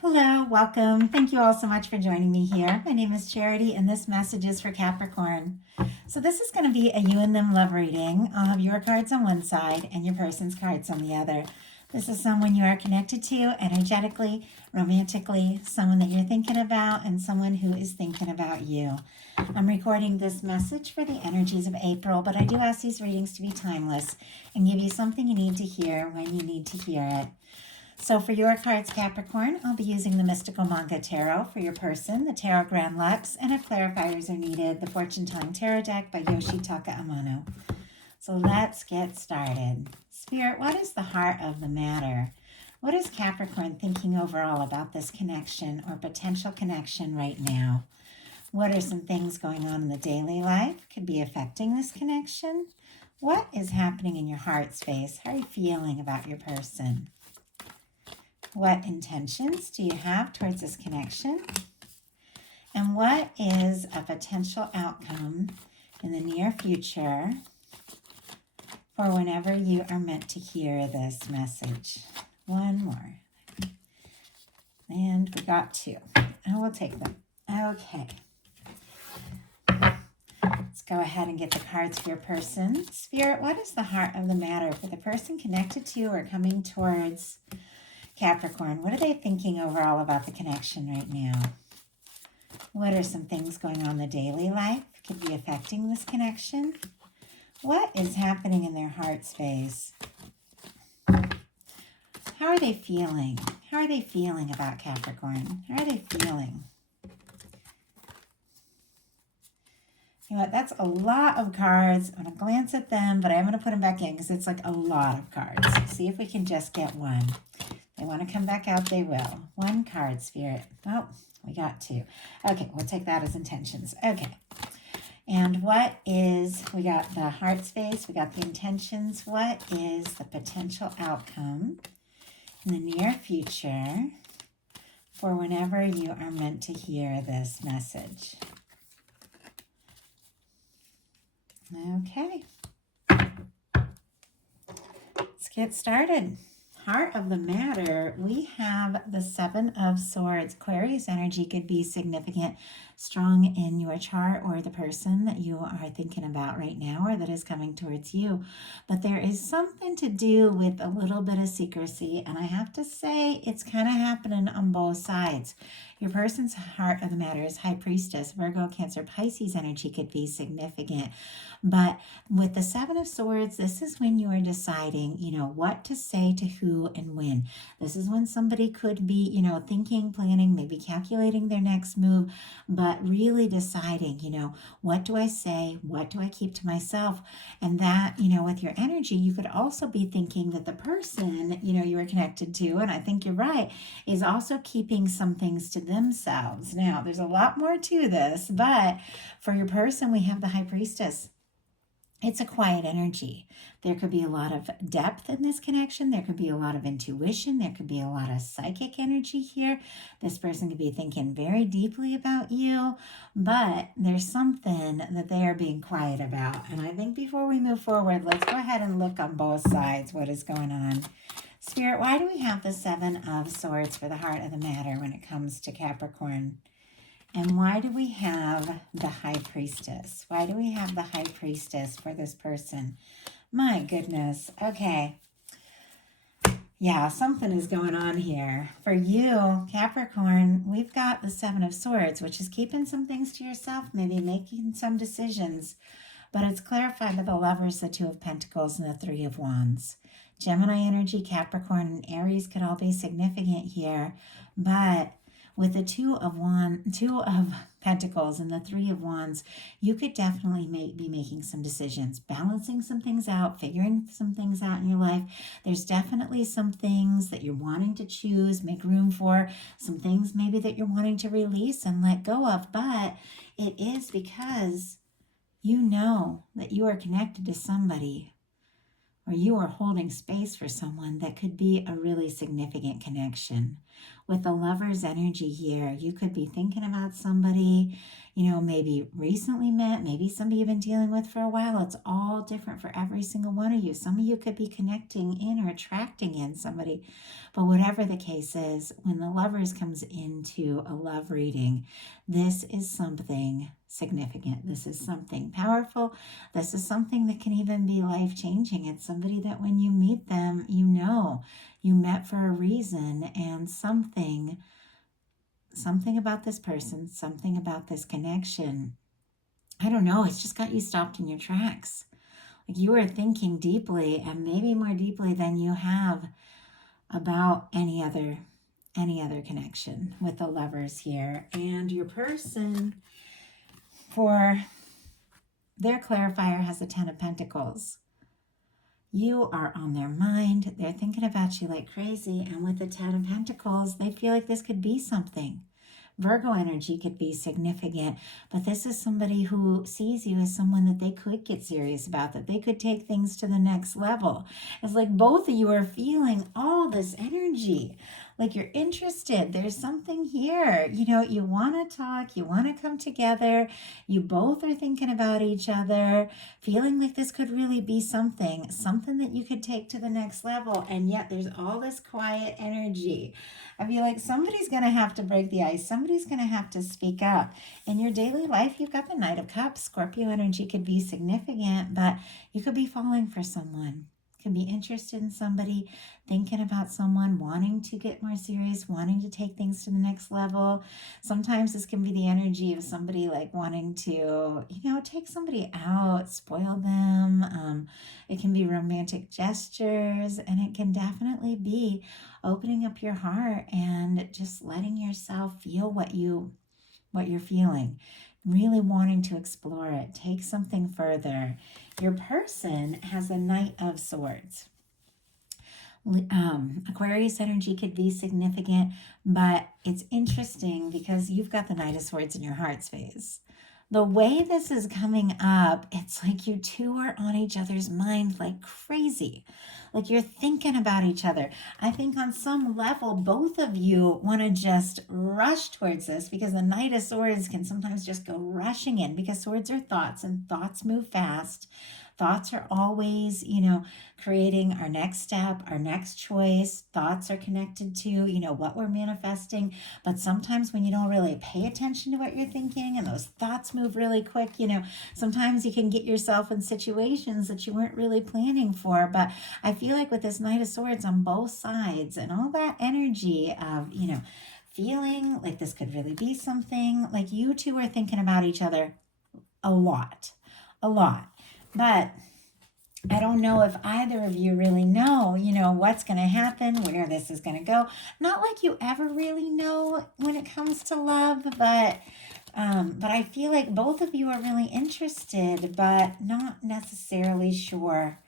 Hello, welcome. Thank you all so much for joining me here. My name is Charity, and this message is for Capricorn. So, this is going to be a you and them love reading. I'll have your cards on one side and your person's cards on the other. This is someone you are connected to energetically, romantically, someone that you're thinking about, and someone who is thinking about you. I'm recording this message for the energies of April, but I do ask these readings to be timeless and give you something you need to hear when you need to hear it. So for your cards, Capricorn, I'll be using the Mystical Manga Tarot. For your person, the Tarot Grand Lux, and if clarifiers are needed, the Fortune Telling Tarot Deck by Yoshitaka Amano. So let's get started. Spirit, what is the heart of the matter? What is Capricorn thinking overall about this connection or potential connection right now? What are some things going on in the daily life could be affecting this connection? What is happening in your heart space? How are you feeling about your person? What intentions do you have towards this connection? And what is a potential outcome in the near future for whenever you are meant to hear this message? One more. And we got two. I will take them. Okay. Let's go ahead and get the cards for your person. Spirit, what is the heart of the matter for the person connected to or coming towards Capricorn? What are they thinking overall about the connection right now? What are some things going on in the daily life could be affecting this connection? What is happening in their heart space? How are they feeling? How are they feeling about Capricorn? How are they feeling? You know what? That's a lot of cards. I'm going to glance at them, but I'm going to put them back in because it's like a lot of cards. See if we can just get one. They want to come back out, they will. One card, Spirit. Oh, we got two. Okay, we'll take that as intentions. Okay. And what is, we got the heart space, we got the intentions. What is the potential outcome in the near future for whenever you are meant to hear this message? Okay. Let's get started. Heart of the matter, we have the Seven of Swords. Aquarius energy could be significant, strong in your chart or the person that you are thinking about right now or that is coming towards you. But there is something to do with a little bit of secrecy, and I have to say it's kind of happening on both sides. Your person's heart of the matter is High Priestess. Virgo, Cancer, Pisces energy could be significant. But with the Seven of Swords, this is when you are deciding, what to say to who and when. This is when somebody could be, thinking, planning, maybe calculating their next move, but really deciding, what do I say? What do I keep to myself? And that, with your energy, you could also be thinking that the person, you are connected to, and I think you're right, is also keeping some things to themselves. Now, there's a lot more to this, but for your person, we have the High Priestess. It's a quiet energy. There could be a lot of depth in this connection. There could be a lot of intuition. There could be a lot of psychic energy here. This person could be thinking very deeply about you, but there's something that they are being quiet about. And I think before we move forward, let's go ahead and look on both sides what is going on. Spirit, why do we have the Seven of Swords for the heart of the matter when it comes to Capricorn? And why do we have the High Priestess? Why do we have the High Priestess for this person? My goodness. Okay. Yeah, something is going on here. For you, Capricorn, we've got the Seven of Swords, which is keeping some things to yourself, maybe making some decisions. But it's clarified by the Lovers, the Two of Pentacles, and the Three of Wands. Gemini energy, Capricorn, and Aries could all be significant here. But with the Two of Pentacles and the Three of Wands, you could definitely be making some decisions, balancing some things out, figuring some things out in your life. There's definitely some things that you're wanting to choose, make room for, some things maybe that you're wanting to release and let go of. But it is because you know that you are connected to somebody, or you are holding space for someone that could be a really significant connection. With the Lover's energy here, you could be thinking about somebody, maybe recently met, maybe somebody you've been dealing with for a while. It's all different for every single one of you. Some of you could be connecting in or attracting in somebody. But whatever the case is, when the Lovers comes into a love reading, this is something significant. This is something powerful. This is something that can even be life-changing. It's somebody that when you meet them, you met for a reason, and something about this person, something about this connection, I don't know, it's just got you stopped in your tracks. Like you are thinking deeply, and maybe more deeply than you have, about any other connection with the Lovers here. And your person, for their clarifier, has the Ten of Pentacles. You are on their mind. They're thinking about you like crazy. And with the Ten of Pentacles, they feel like this could be something. Virgo energy could be significant, but this is somebody who sees you as someone that they could get serious about, that they could take things to the next level. It's like both of you are feeling all this energy, like you're interested. There's something here. You want to talk, you want to come together. You both are thinking about each other, feeling like this could really be something that you could take to the next level. And yet there's all this quiet energy. I feel like somebody's going to have to break the ice. Somebody's going to have to speak up. In your daily life, you've got the Knight of Cups. Scorpio energy could be significant, but you could be falling for someone. Could be interested in somebody, thinking about someone, wanting to get more serious, wanting to take things to the next level. Sometimes this can be the energy of somebody like wanting to, take somebody out, spoil them. It can be romantic gestures, and it can definitely be opening up your heart and just letting yourself feel what you're feeling, really wanting to explore it, take something further. Your person has a Knight of Swords. Aquarius energy could be significant, but it's interesting because you've got the Knight of Swords in your heart space. The way this is coming up, it's like you two are on each other's mind like crazy. Like you're thinking about each other. I think on some level, both of you want to just rush towards this, because the Knight of Swords can sometimes just go rushing in, because swords are thoughts and thoughts move fast. Thoughts are always, creating our next step, our next choice. Thoughts are connected to, what we're manifesting. But sometimes when you don't really pay attention to what you're thinking and those thoughts move really quick, sometimes you can get yourself in situations that you weren't really planning for. But I feel like with this Knight of Swords on both sides and all that energy of, feeling like this could really be something, like you two are thinking about each other a lot. But I don't know if either of you really know, what's going to happen, where this is going to go. Not like you ever really know when it comes to love, but I feel like both of you are really interested, but not necessarily sure,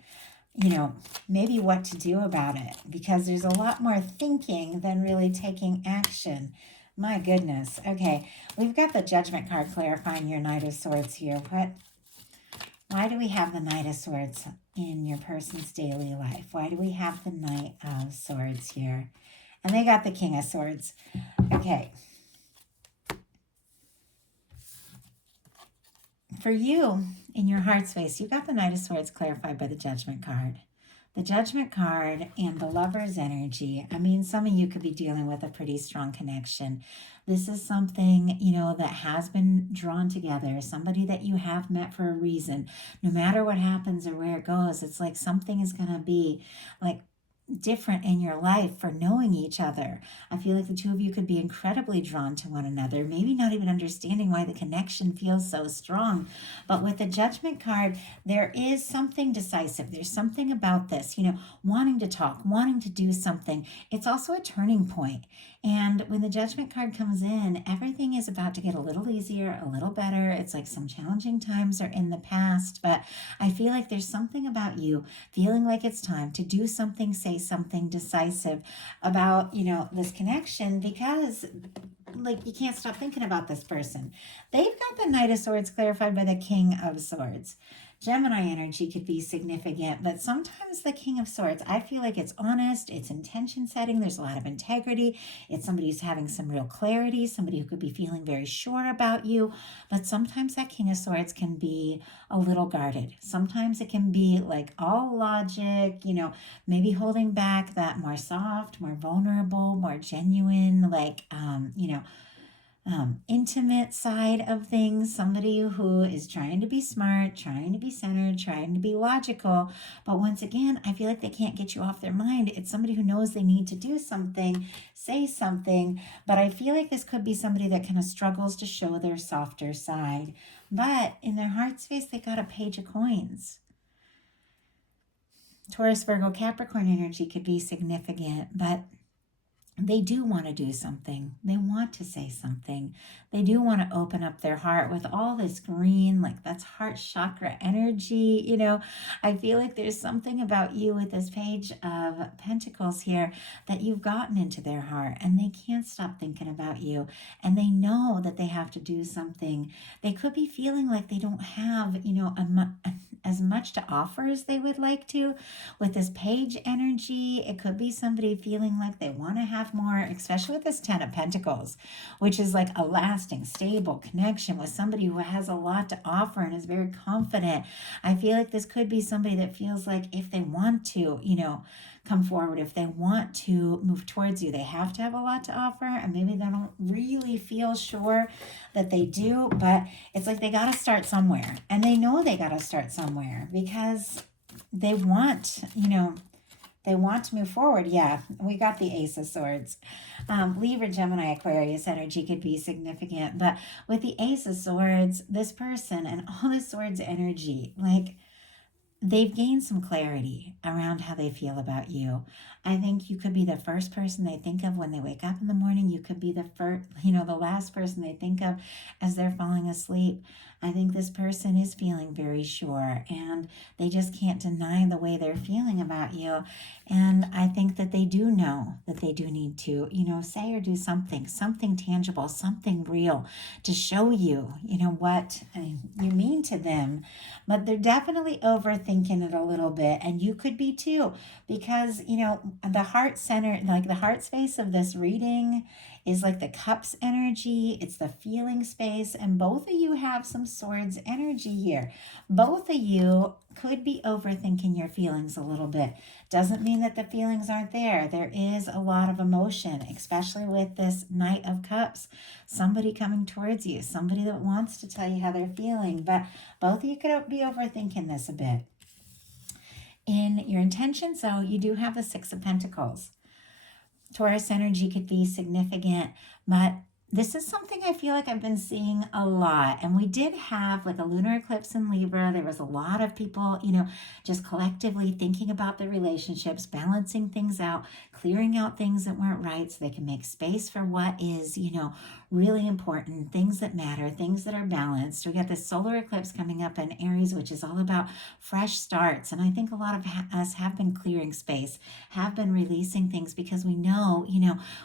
maybe what to do about it, because there's a lot more thinking than really taking action. My goodness. Okay, we've got the Judgment card clarifying your Knight of Swords here. Why do we have the Knight of Swords in your person's daily life? Why do we have the Knight of Swords here? And they got the King of Swords. Okay. For you, in your heart space, you got the Knight of Swords clarified by the Judgment card. The Judgment card and the Lover's energy. I mean, some of you could be dealing with a pretty strong connection. This is something, that has been drawn together, somebody that you have met for a reason. No matter what happens or where it goes, it's like something is going to be like different in your life for knowing each other. I feel like the two of you could be incredibly drawn to one another, maybe not even understanding why the connection feels so strong. But with the Judgment card, there is something decisive. There's something about this, wanting to talk, wanting to do something. It's also a turning point. And when the Judgment card comes in, everything is about to get a little easier, a little better. It's like some challenging times are in the past, but I feel like there's something about you feeling like it's time to do something, say something decisive about, this connection, because like you can't stop thinking about this person. They've got the Knight of Swords clarified by the King of Swords. Gemini energy could be significant, but sometimes the King of Swords, I feel like it's honest, it's intention setting, there's a lot of integrity, it's somebody who's having some real clarity, somebody who could be feeling very sure about you, but sometimes that King of Swords can be a little guarded. Sometimes it can be like all logic, maybe holding back that more soft, more vulnerable, more genuine, like, intimate side of things, somebody who is trying to be smart, trying to be centered, trying to be logical. But once again, I feel like they can't get you off their mind. It's somebody who knows they need to do something, say something. But I feel like this could be somebody that kind of struggles to show their softer side. But in their heart space, they got a page of coins. Taurus, Virgo, Capricorn energy could be significant, but they do want to do something. They want to say something. They do want to open up their heart with all this green, like that's heart chakra energy. I feel like there's something about you with this page of pentacles here that you've gotten into their heart and they can't stop thinking about you. And they know that they have to do something. They could be feeling like they don't have, as much to offer as they would like to. With this page energy, it could be somebody feeling like they want to have more, especially with this 10 of Pentacles, which is like a lasting, stable connection with somebody who has a lot to offer and is very confident. I feel like this could be somebody that feels like if they want to, come forward, if they want to move towards you, they have to have a lot to offer, and maybe they don't really feel sure that they do, but it's like they got to start somewhere, and they know they got to start somewhere because they want, they want to move forward. Yeah, we got the Ace of Swords. Libra, Gemini, Aquarius energy could be significant. But with the Ace of Swords, this person and all the Swords energy, like they've gained some clarity around how they feel about you. I think you could be the first person they think of when they wake up in the morning. You could be the first, the last person they think of as they're falling asleep. I think this person is feeling very sure and they just can't deny the way they're feeling about you. And I think that they do know that they do need to, say or do something tangible, something real to show you, what you mean to them. But they're definitely overthinking it a little bit. And you could be too, because, the heart center, like the heart space of this reading is like the cups energy. It's the feeling space. And both of you have some swords energy here. Both of you could be overthinking your feelings a little bit. Doesn't mean that the feelings aren't there. There is a lot of emotion, especially with this Knight of Cups. Somebody coming towards you, somebody that wants to tell you how they're feeling. But both of you could be overthinking this a bit. In your intentions, though, you do have the Six of Pentacles. Taurus energy could be significant, but this is something I feel like I've been seeing a lot. And we did have like a lunar eclipse in Libra. There was a lot of people, just collectively thinking about their relationships, balancing things out, clearing out things that weren't right so they can make space for what is, really important, things that matter, things that are balanced. We got this solar eclipse coming up in Aries, which is all about fresh starts. And I think a lot of us have been clearing space, have been releasing things because we know,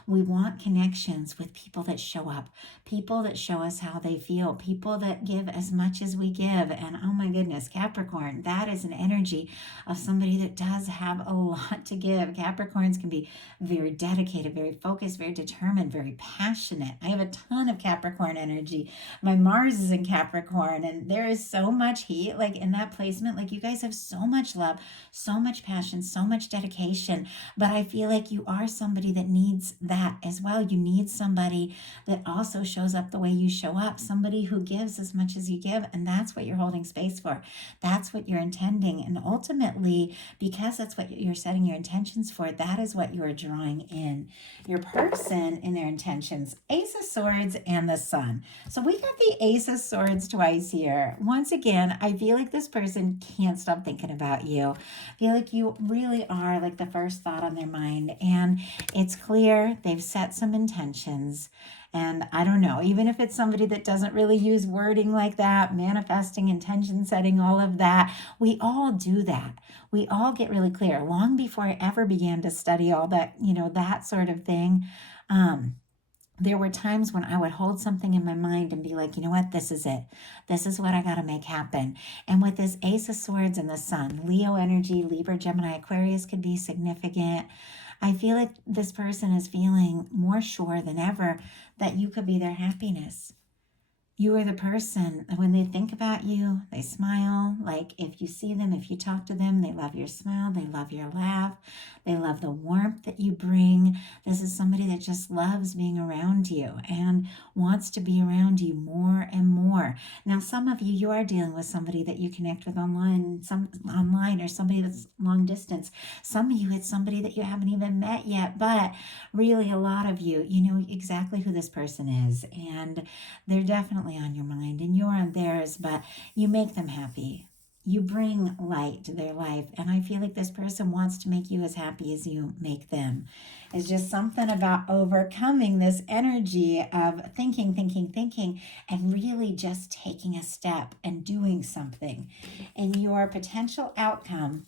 we want connections with people that show up, people that show us how they feel, people that give as much as we give. And oh my goodness, Capricorn, that is an energy of somebody that does have a lot to give. Capricorns can be very dedicated, very focused, very determined, very passionate. I have a ton of Capricorn energy. My Mars is in Capricorn, and there is so much heat, like in that placement. Like you guys have so much love, so much passion, so much dedication. But I feel like you are somebody that needs that as well. You need somebody that also shows up the way you show up, somebody who gives as much as you give. And that's what you're holding space for. That's what you're intending. And ultimately, because that's what you're setting your intentions for, that is what you are drawing in. Your person in their intentions, Ace of Swords and the Sun. So we got the Ace of Swords twice here. Once again, I feel like this person can't stop thinking about you. I feel like you really are like the first thought on their mind. And it's clear they've set some intentions. And I don't know, even if it's somebody that doesn't really use wording like that, manifesting, intention setting, all of that, we all do that. We all get really clear. Long before I ever began to study all that, that sort of thing, there were times when I would hold something in my mind and be like, you know what, this is it. This is what I got to make happen. And with this Ace of Swords and the Sun, Leo energy, Libra, Gemini, Aquarius could be significant. I feel like this person is feeling more sure than ever that you could be their happiness. You are the person, when they think about you, they smile. Like if you see them, if you talk to them, they love your smile, they love your laugh, they love the warmth that you bring. This is somebody that just loves being around you and wants to be around you more and more. Now, some of you, you are dealing with somebody that you connect with online, or somebody that's long distance. Some of you, it's somebody that you haven't even met yet, but really a lot of you, you know exactly who this person is, and they're definitely on your mind and you're on theirs, but you make them happy. You bring light to their life. And I feel like this person wants to make you as happy as you make them. It's just something about overcoming this energy of thinking, and really just taking a step and doing something. And your potential outcome,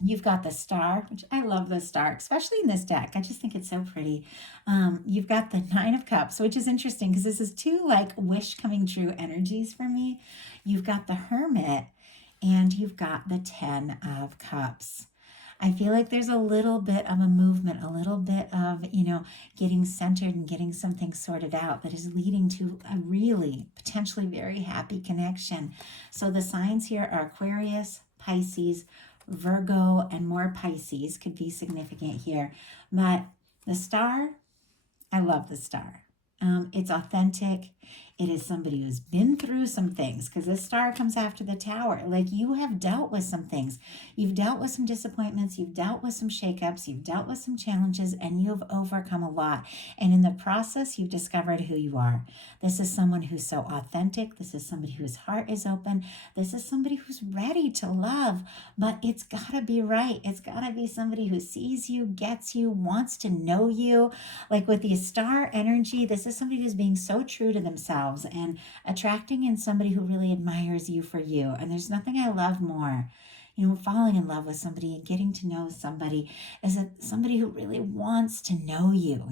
you've got the Star, which I love the Star, especially in this deck. I just think it's so pretty. You've got the Nine of Cups, which is interesting because this is two like wish coming true energies for me. You've got the Hermit and you've got the Ten of Cups. I feel like there's a little bit of a movement, a little bit of, getting centered and getting something sorted out that is leading to a really potentially very happy connection. So the signs here are Aquarius, Pisces, Virgo, and more Pisces could be significant here. But the Star, I love the Star. It's authentic. It is somebody who's been through some things, because this Star comes after the Tower. Like, you have dealt with some things. You've dealt with some disappointments. You've dealt with some shakeups. You've dealt with some challenges, and you've overcome a lot. And in the process, you've discovered who you are. This is someone who's so authentic. This is somebody whose heart is open. This is somebody who's ready to love, but it's got to be right. It's got to be somebody who sees you, gets you, wants to know you. Like with the Star energy, this is somebody who's being so true to themselves and attracting in somebody who really admires you for you. And there's nothing I love more, falling in love with somebody and getting to know somebody, is that somebody who really wants to know you.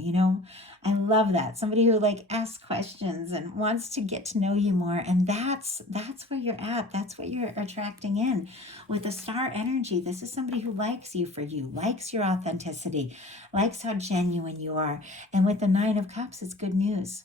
I love that. Somebody who like asks questions and wants to get to know you more. And that's where you're at. That's what you're attracting in with the Star energy. This is somebody who likes you for you, likes your authenticity, likes how genuine you are. And with the Nine of Cups, it's good news.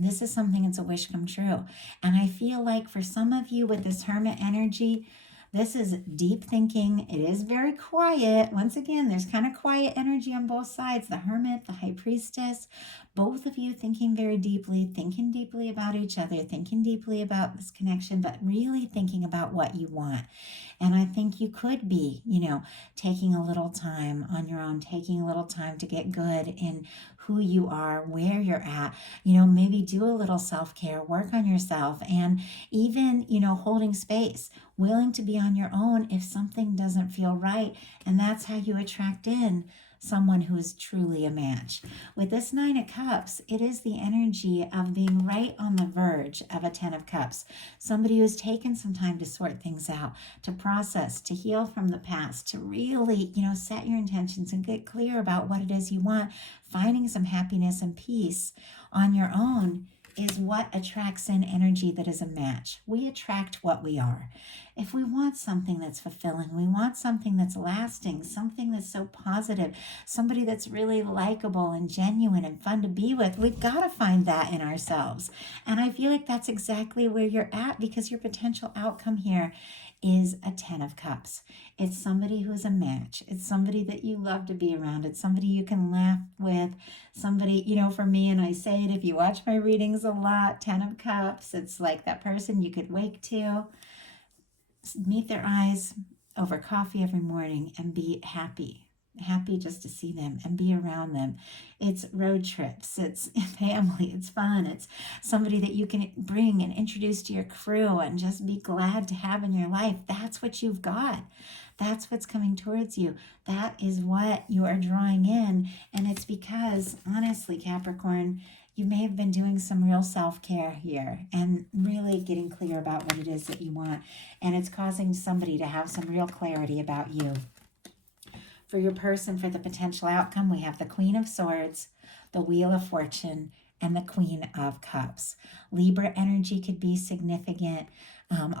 This is something that's a wish come true. And I feel like for some of you with this Hermit energy, this is deep thinking. It is very quiet. Once again, there's kind of quiet energy on both sides. The Hermit, the High Priestess, both of you thinking very deeply, thinking deeply about each other, thinking deeply about this connection, but really thinking about what you want. And I think you could be, taking a little time on your own, taking a little time to get good in who you are, where you're at, maybe do a little self-care, work on yourself, and even, holding space, willing to be on your own if something doesn't feel right. And that's how you attract in someone who is truly a match. With this Nine of Cups, it is the energy of being right on the verge of a Ten of Cups. Somebody who's taken some time to sort things out, to process, to heal from the past, to really, set your intentions and get clear about what it is you want. Finding some happiness and peace on your own is what attracts in energy that is a match. We attract what we are. If we want something that's fulfilling, we want something that's lasting, something that's so positive, somebody that's really likable and genuine and fun to be with, we've got to find that in ourselves. And I feel like that's exactly where you're at, because your potential outcome here is a Ten of Cups. It's somebody who's a match. It's somebody that you love to be around. It's somebody you can laugh with. Somebody, for me, and I say it if you watch my readings a lot, Ten of Cups, it's like that person you could wake to, meet their eyes over coffee every morning and be happy just to see them and be around them. It's road trips, it's family, it's fun, it's somebody that you can bring and introduce to your crew and just be glad to have in your life. That's what you've got. That's what's coming towards you. That is what you are drawing in. And it's because, honestly, Capricorn, you may have been doing some real self-care here and really getting clear about what it is that you want. And it's causing somebody to have some real clarity about you. For your person, for the potential outcome, we have the Queen of Swords, the Wheel of Fortune, and the Queen of Cups. Libra energy could be significant.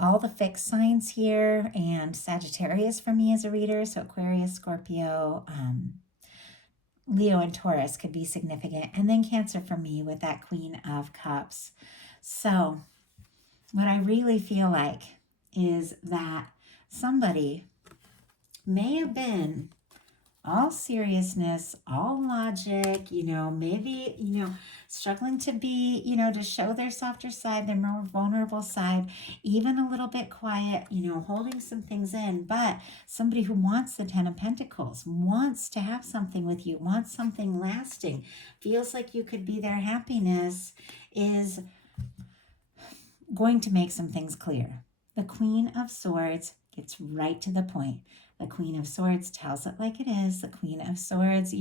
All the fixed signs here, and Sagittarius for me as a reader, so Aquarius, Scorpio, Leo, and Taurus could be significant. And then Cancer for me with that Queen of Cups. So what I really feel like is that somebody may have been all seriousness, all logic, maybe, struggling to be, to show their softer side, their more vulnerable side, even a little bit quiet, holding some things in, but somebody who wants the 10 of Pentacles, wants to have something with you, wants something lasting, feels like you could be their happiness, is going to make some things clear. The Queen of Swords gets right to the point. The Queen of Swords tells it like it is. The Queen of Swords,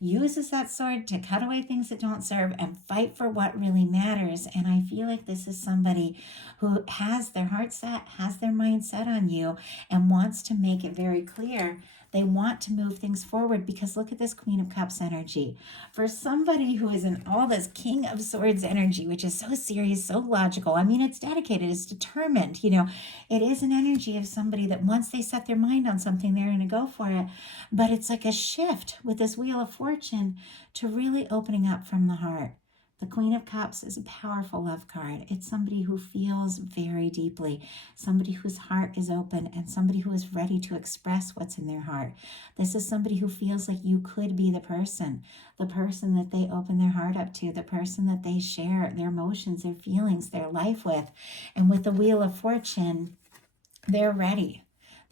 uses that sword to cut away things that don't serve and fight for what really matters. And I feel like this is somebody who has their heart set, has their mind set on you, and wants to make it very clear. They want to move things forward, because look at this Queen of Cups energy. For somebody who is in all this King of Swords energy, which is so serious, so logical. I mean, it's dedicated, it's determined. It is an energy of somebody that once they set their mind on something, they're going to go for it. But it's like a shift with this Wheel of Fortune to really opening up from the heart. The Queen of Cups is a powerful love card. It's somebody who feels very deeply, somebody whose heart is open, and somebody who is ready to express what's in their heart. This is somebody who feels like you could be the person that they open their heart up to, the person that they share their emotions, their feelings, their life with. And with the Wheel of Fortune, they're ready.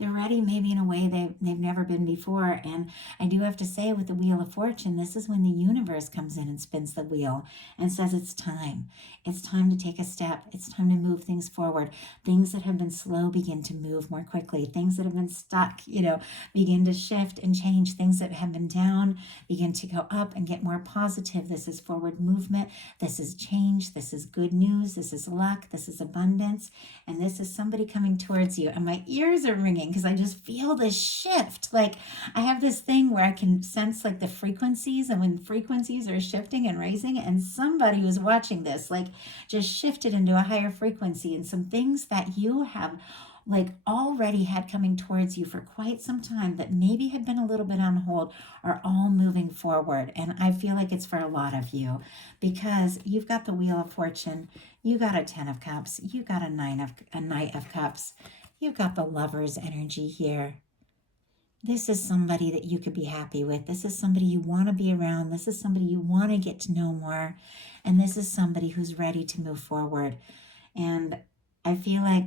They're ready maybe in a way they've never been before. And I do have to say, with the Wheel of Fortune, this is when the universe comes in and spins the wheel and says it's time. It's time to take a step. It's time to move things forward. Things that have been slow begin to move more quickly. Things that have been stuck, begin to shift and change. Things that have been down begin to go up and get more positive. This is forward movement. This is change. This is good news. This is luck. This is abundance. And this is somebody coming towards you. And my ears are ringing because I just feel this shift. Like, I have this thing where I can sense like the frequencies, and when frequencies are shifting and raising, and somebody who's watching this like just shifted into a higher frequency, and some things that you have like already had coming towards you for quite some time that maybe had been a little bit on hold are all moving forward. And I feel like it's for a lot of you, because you've got the Wheel of Fortune, you got a 10 of Cups, you got a Knight of Cups, you've got the Lover's energy here. This is somebody that you could be happy with. This is somebody you want to be around. This is somebody you want to get to know more. And this is somebody who's ready to move forward. And I feel like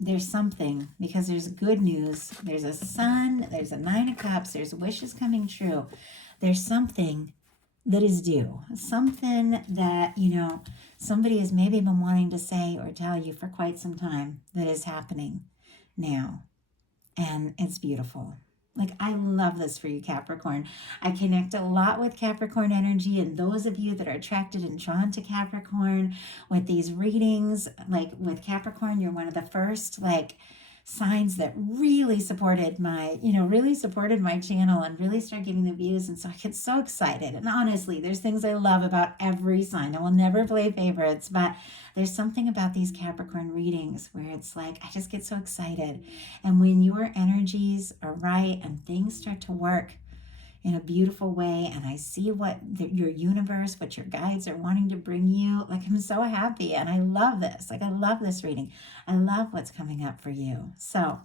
there's something, because there's good news. There's a Sun, there's a 9 of Cups, there's wishes coming true. There's something that is due. Something that, somebody has maybe been wanting to say or tell you for quite some time that is happening now. And it's beautiful. Like, I love this for you, Capricorn. I connect a lot with Capricorn energy, and those of you that are attracted and drawn to Capricorn with these readings, like with Capricorn, you're one of the first signs that really supported my channel and really started giving the views. And so I get so excited. And honestly, there's things I love about every sign. I will never play favorites, but there's something about these Capricorn readings where it's like, I just get so excited. And when your energies are right and things start to work in a beautiful way, and I see what your universe, what your guides are wanting to bring you, like, I'm so happy. And I love this. I love this reading. I love what's coming up for you. So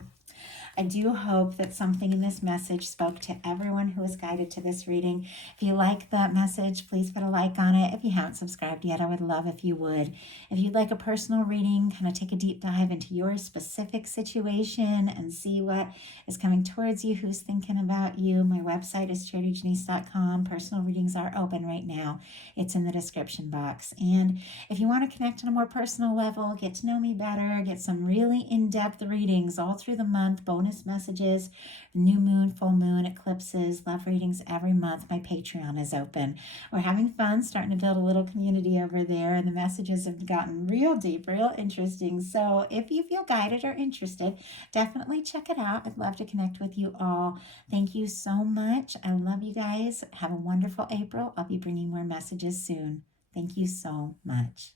I do hope that something in this message spoke to everyone who was guided to this reading. If you like that message, please put a like on it. If you haven't subscribed yet, I would love if you would. If you'd like a personal reading, kind of take a deep dive into your specific situation and see what is coming towards you, who's thinking about you, my website is charityjanice.com. Personal readings are open right now. It's in the description box. And if you want to connect on a more personal level, get to know me better, get some really in-depth readings all through the month, bonus bonus messages, new moon, full moon, eclipses, love readings every month. My Patreon is open. We're having fun, starting to build a little community over there, and the messages have gotten real deep, real interesting. So if you feel guided or interested, definitely check it out. I'd love to connect with you all. Thank you so much. I love you guys. Have a wonderful April. I'll be bringing more messages soon. Thank you so much.